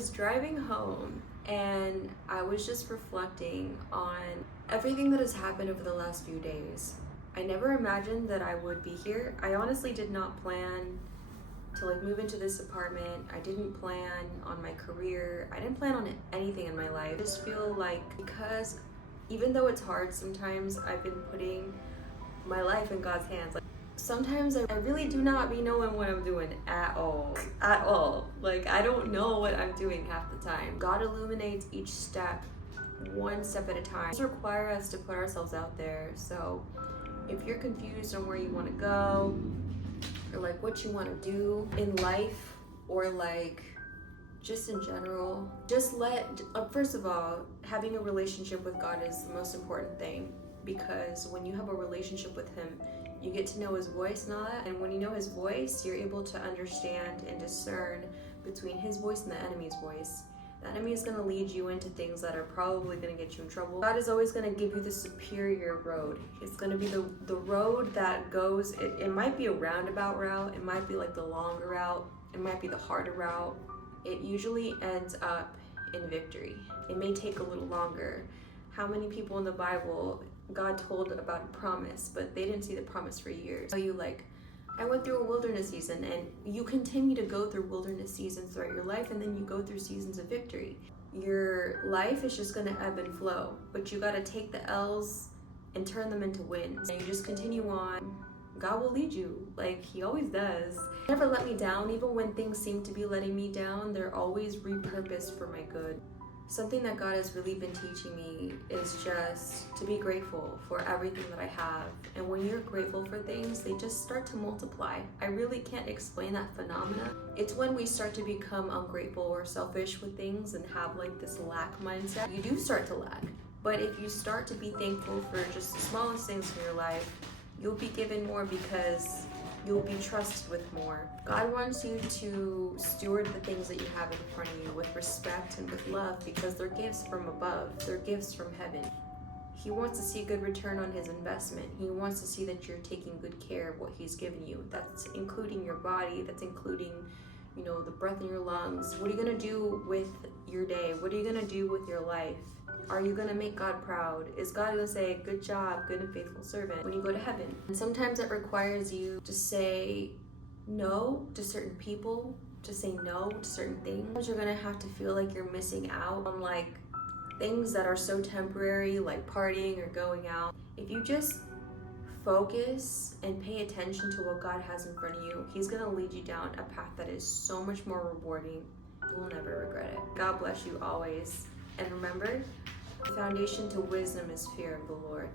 was driving home and I was just reflecting on everything that has happened over the last few days. I never imagined that I would be here. I honestly did not plan to move into this apartment. I didn't plan on my career. I didn't plan on anything in my life. I just feel like because even though it's hard sometimes, I've been putting my life in God's hands. Sometimes I really do not be knowing what I'm doing at all. I don't know what I'm doing half the time. God illuminates each step, one step at a time. It requires us to put ourselves out there. So if you're confused on where you want to go, or what you want to do in life, or just in general, just first of all, having a relationship with God is the most important thing, because when you have a relationship with Him, you get to know His voice and all that. And when you know His voice, you're able to understand and discern between His voice and the enemy's voice. The enemy is going to lead you into things that are probably going to get you in trouble. God is always going to give you the superior road. It's going to be the road that goes, it might be a roundabout route, it might be the longer route, it might be the harder route. It usually ends up in victory. It may take a little longer. How many people in the Bible God told about a promise, but they didn't see the promise for years? I went through a wilderness season, and you continue to go through wilderness seasons throughout your life, and then you go through seasons of victory. Your life is just gonna ebb and flow, but you gotta take the L's and turn them into wins. And you just continue on. God will lead you, He always does. Never let me down. Even when things seem to be letting me down, they're always repurposed for my good. Something that God has really been teaching me is just to be grateful for everything that I have. And when you're grateful for things, they just start to multiply. I really can't explain that phenomena. It's when we start to become ungrateful or selfish with things and have this lack mindset, you do start to lack. But if you start to be thankful for just the smallest things in your life, you'll be given more, because you'll be trusted with more. God wants you to steward the things that you have in front of you with respect and with love, because they're gifts from above. They're gifts from heaven. He wants to see a good return on His investment. He wants to see that you're taking good care of what He's given you. That's including your body. That's including, the breath in your lungs. What are you going to do with your day? What are you going to do with your life? Are you going to make God proud? Is God going to say, good job, good and faithful servant, when you go to heaven? And sometimes it requires you to say no to certain people, to say no to certain things. Sometimes you're going to have to feel like you're missing out on things that are so temporary, like partying or going out. If you just focus and pay attention to what God has in front of you, He's going to lead you down a path that is so much more rewarding. You will never regret it. God bless you always. And remember, the foundation to wisdom is fear of the Lord.